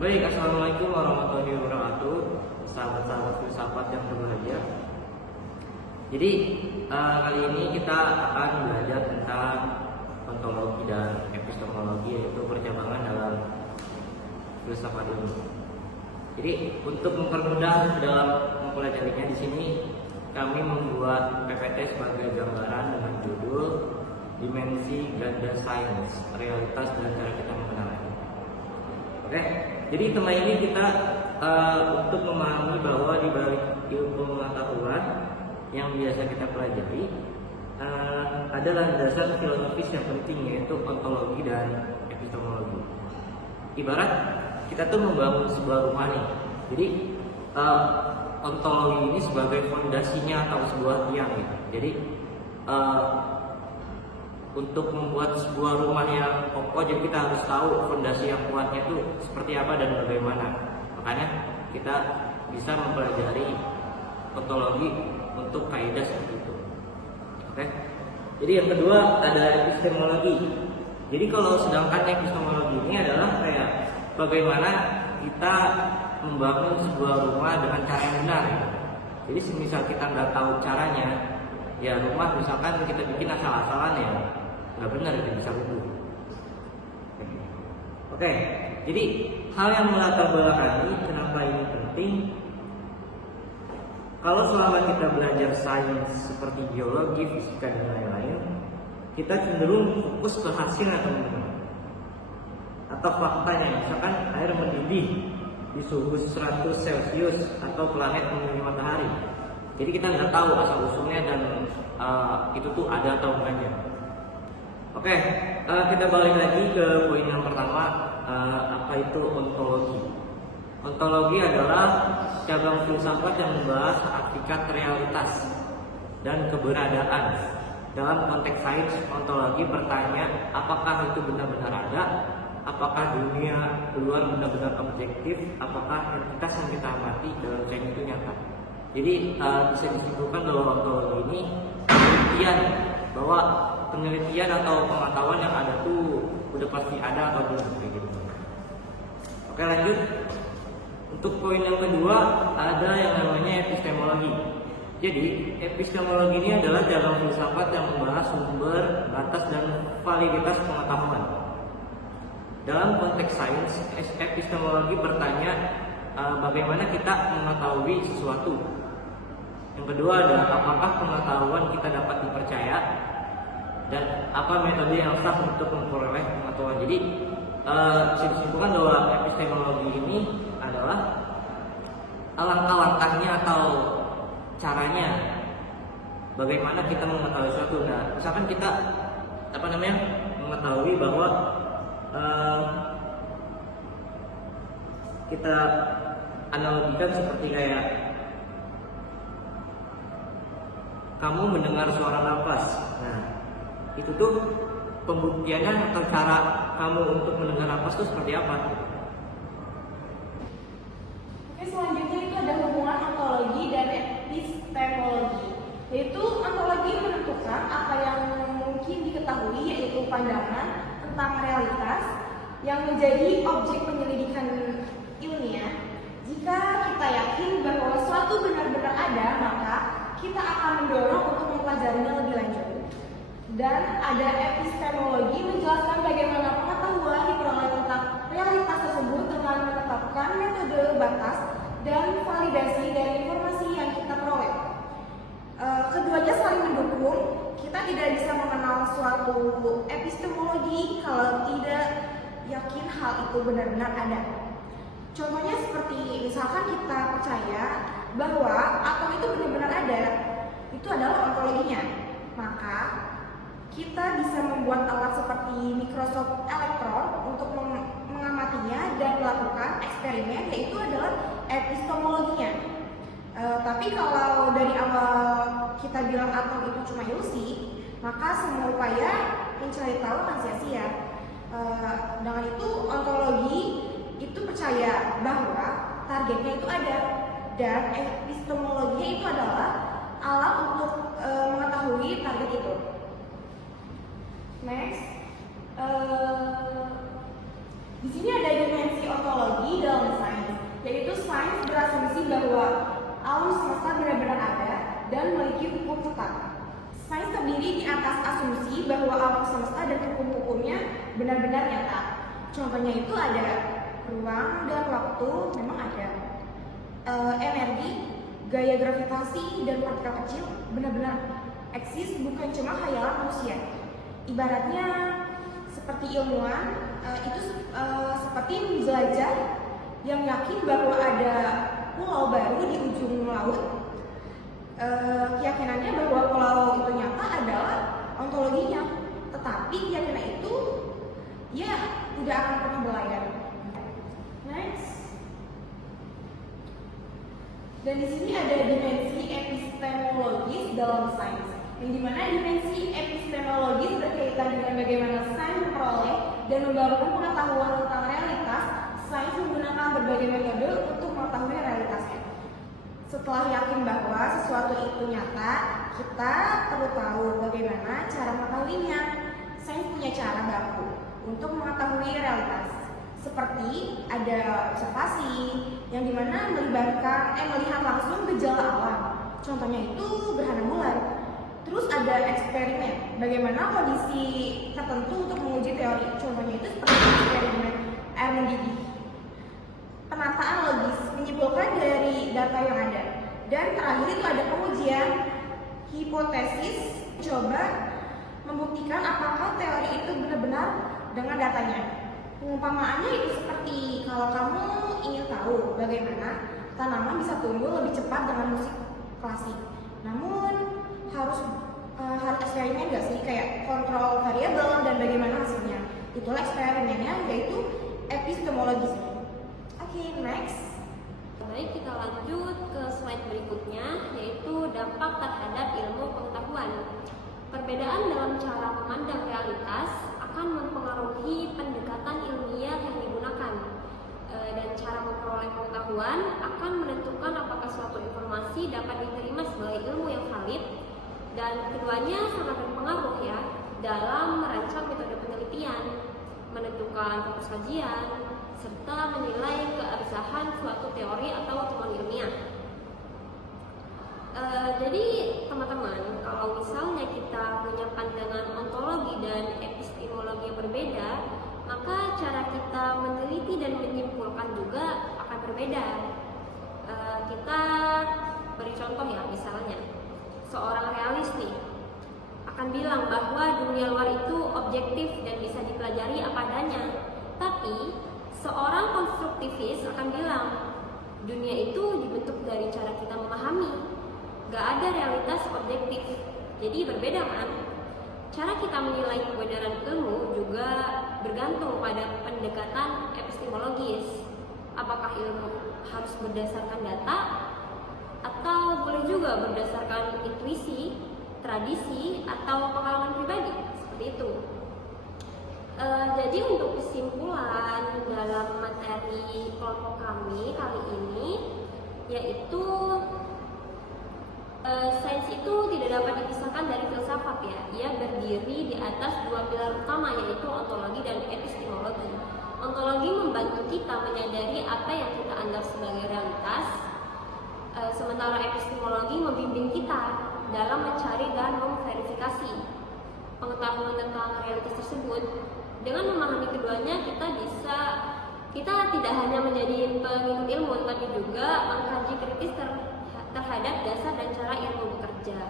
Baik, assalamualaikum warahmatullahi wabarakatuh, sahabat-sahabat filsafat yang berbahagia. Jadi kali ini kita akan belajar tentang ontologi dan epistemologi, yaitu percabangan dalam filsafat ilmu. Jadi untuk mempermudah dalam mempelajarinya, di sini kami membuat PPT sebagai gambaran dengan judul Dimensi Ganda Sains, Realitas dan Cara Kita Mengenalnya. Oke, jadi tema ini kita untuk memahami bahwa di balik ilmu pengetahuan yang biasa kita pelajari adalah dasar filosofis yang penting, yaitu ontologi dan epistemologi. Ibarat kita tuh membangun sebuah rumah nih. Jadi ontologi ini sebagai fondasinya atau sebuah tiang gitu. Jadi untuk membuat sebuah rumah yang kokoh, jadi kita harus tahu fondasi yang kuatnya itu seperti apa dan bagaimana. Makanya kita bisa mempelajari ontologi untuk kaidah seperti itu. Oke. Jadi yang kedua ada epistemologi. Jadi kalau sedangkan epistemologi ini adalah kayak bagaimana kita membangun sebuah rumah dengan cara yang benar. Jadi semisal kita nggak tahu caranya, ya rumah misalkan kita bikin asal-asalan, ya nggak benar, itu bisa rubuh. Oke, jadi hal yang melatar belakangi kenapa ini penting. Kalau selama kita belajar sains seperti biologi, fisika dan lain-lain, kita cenderung fokus ke hasil atau faktanya. Misalkan air mendidih di suhu 100 Celcius atau planet mengelilingi matahari. Jadi kita nggak tahu asal usulnya dan itu tuh ada atau enggaknya. Oke, kita balik lagi ke poin yang pertama, apa itu ontologi. Ontologi adalah cabang filsafat yang membahas hakikat realitas dan keberadaan. Dalam konteks sains, ontologi bertanya apakah itu benar-benar ada, apakah dunia luar benar-benar objektif, apakah entitas yang kita amati dalam sains itu nyata. Jadi bisa disimpulkan bahwa ontologi ini penelitian atau pengetahuan yang ada tuh udah pasti ada atau belum kayak gitu. Oke, lanjut. Untuk poin yang kedua ada yang namanya epistemologi. Jadi epistemologi ini adalah cabang filsafat yang membahas sumber, batas dan validitas pengetahuan. Dalam konteks sains, epistemologi bertanya bagaimana kita mengetahui sesuatu. Yang kedua ada apakah pengetahuan kita dapat dipercaya dan apa metode yang sah untuk memperoleh pengetahuan. Jadi bisa disimpulkan bahwa epistemologi ini adalah langkah-langkahnya atau caranya bagaimana kita mengetahui sesuatu. Nah, misalkan kita mengetahui bahwa kita analogikan seperti kayak kamu mendengar suara nafas. Nah, itu tuh pembuktiannya atau cara kamu untuk mendengar nafas itu seperti apa? Oke, selanjutnya itu ada hubungan ontologi dan epistemologi. Yaitu ontologi menentukan apa yang mungkin diketahui, yaitu pandangan tentang realitas yang menjadi objek penyelidikan ilmiah. Jika kita yakin bahwa suatu benar-benar ada, maka kita akan mendorong untuk mempelajarinya lebih lanjut. Dan ada epistemologi menjelaskan bagaimana pengetahuan diperoleh tentang realitas tersebut dengan menetapkan metode batas dan validasi dari informasi yang kita peroleh. Keduanya saling mendukung. Kita tidak bisa mengenal suatu epistemologi kalau tidak yakin hal itu benar-benar ada. Contohnya seperti misalkan kita percaya bahwa atom itu benar-benar ada, itu adalah ontologinya. Maka kita bisa membuat alat seperti mikroskop elektron untuk mengamatinya dan melakukan eksperimen, yaitu adalah epistemologinya. Tapi kalau dari awal kita bilang atom itu cuma ilusi, maka semua upaya mencari tahu akan sia-sia. Dengan itu ontologi itu percaya bahwa targetnya itu ada, dan epistemologinya itu adalah alat untuk mengetahui target itu. Next, di sini ada dimensi ontologi dalam sains, yaitu sains berasumsi bahwa alam semesta benar-benar ada dan memiliki hukum tetap. Sains terdiri di atas asumsi bahwa alam semesta dan hukum-hukumnya benar-benar nyata. Contohnya itu ada ruang dan waktu, memang ada. Energi, gaya gravitasi, dan partikel kecil benar-benar eksis, bukan cuma khayalan manusia. Ibaratnya seperti ilmuwan, seperti belajar yang yakin bahwa ada pulau baru di ujung laut. Keyakinannya bahwa pulau itu nyata adalah ontologinya, tetapi keyakinan itu ya tidak akan pernah berlayar. Next. Dan di sini ada dimensi epistemologis dalam sains, yang dimana dimensi epistemologis berkaitan dengan bagaimana sains memperoleh dan membangun pengetahuan tentang realitas. Sains menggunakan berbagai metode untuk mengetahui realitasnya. Setelah yakin bahwa sesuatu itu nyata, kita perlu tahu bagaimana cara mengetahuinya. Sains punya cara baku untuk mengetahui realitas. Seperti ada observasi yang dimana melihat langsung gejala alam. Contohnya itu gerhana bulan. Terus ada eksperimen, bagaimana kondisi tertentu untuk menguji teori. Contohnya itu seperti eksperimen air mendidih. Penataan logis, menyimpulkan dari data yang ada. Dan terakhir itu ada pengujian hipotesis, coba membuktikan apakah teori itu benar-benar dengan datanya. Pengumpamaannya itu seperti kalau kamu ingin tahu bagaimana tanaman bisa tumbuh lebih cepat dengan musik klasik. Namun harus eksperimen nggak sih, kayak kontrol variabel dan bagaimana hasilnya. Itulah eksperimennya, yaitu epistemologis. Oke, next. Baik, kita lanjut ke slide berikutnya, yaitu dampak terhadap ilmu pengetahuan. Perbedaan dalam cara memandang realitas akan mempengaruhi pendekatan ilmiah yang digunakan, dan cara memperoleh pengetahuan akan menentukan apakah suatu informasi dapat diterima sebagai ilmu yang valid, dan keduanya sangat berpengaruh ya dalam merancang metode penelitian, menentukan fokus kajian, serta menilai keabsahan suatu teori atau temuan ilmiah. Jadi teman-teman, kalau misalnya kita punya pandangan ontologi dan epistemologi yang berbeda, maka cara kita meneliti dan menyimpulkan juga akan berbeda. Kita beri contoh ya, misalnya seorang realis nih akan bilang bahwa dunia luar itu objektif dan bisa dipelajari apa adanya. Tapi seorang konstruktivis akan bilang dunia itu dibentuk dari cara kita memahami. Gak ada realitas objektif, jadi berbeda kan? Cara kita menilai kebenaran ilmu juga bergantung pada pendekatan epistemologis. Apakah ilmu harus berdasarkan data atau boleh juga berdasarkan intuisi, tradisi, atau pengalaman pribadi, seperti itu. Jadi untuk kesimpulan dalam materi kelompok kami kali ini, yaitu sains itu tidak dapat dipisahkan dari filsafat ya. Ia berdiri di atas dua pilar utama, yaitu ontologi dan epistemologi. Ontologi membantu kita menyadari apa yang kita anggap sebagai realitas, sementara epistemologi membimbing kita dalam mencari dan memverifikasi pengetahuan tentang realitas tersebut. Dengan memahami keduanya, kita tidak hanya menjadi pengikut ilmu, tapi juga mengkaji kritis terhadap dasar dan cara ilmu bekerja.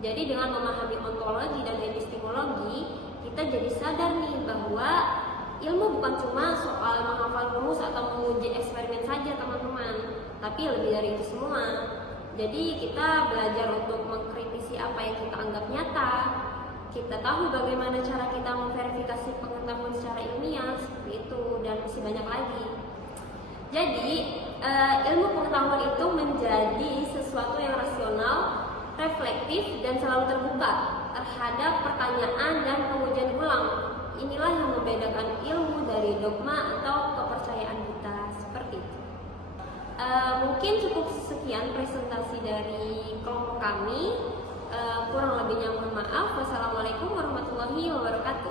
Jadi dengan memahami ontologi dan epistemologi, kita jadi sadar nih bahwa ilmu bukan cuma soal menghafal rumus atau menguji eksperimen saja teman-teman, tapi lebih dari itu semua. Jadi kita belajar untuk mengkritisi apa yang kita anggap nyata. Kita tahu bagaimana cara kita memverifikasi pengetahuan secara ilmiah, seperti itu, dan masih banyak lagi. Jadi ilmu pengetahuan itu menjadi sesuatu yang rasional, reflektif, dan selalu terbuka terhadap pertanyaan dan pengujian ulang. Inilah yang membedakan ilmu dari dogma atau kepercayaan kita, seperti itu. Mungkin cukup sekian presentasi dari kelompok kami. Kurang lebihnya mohon maaf. Wassalamualaikum warahmatullahi wabarakatuh.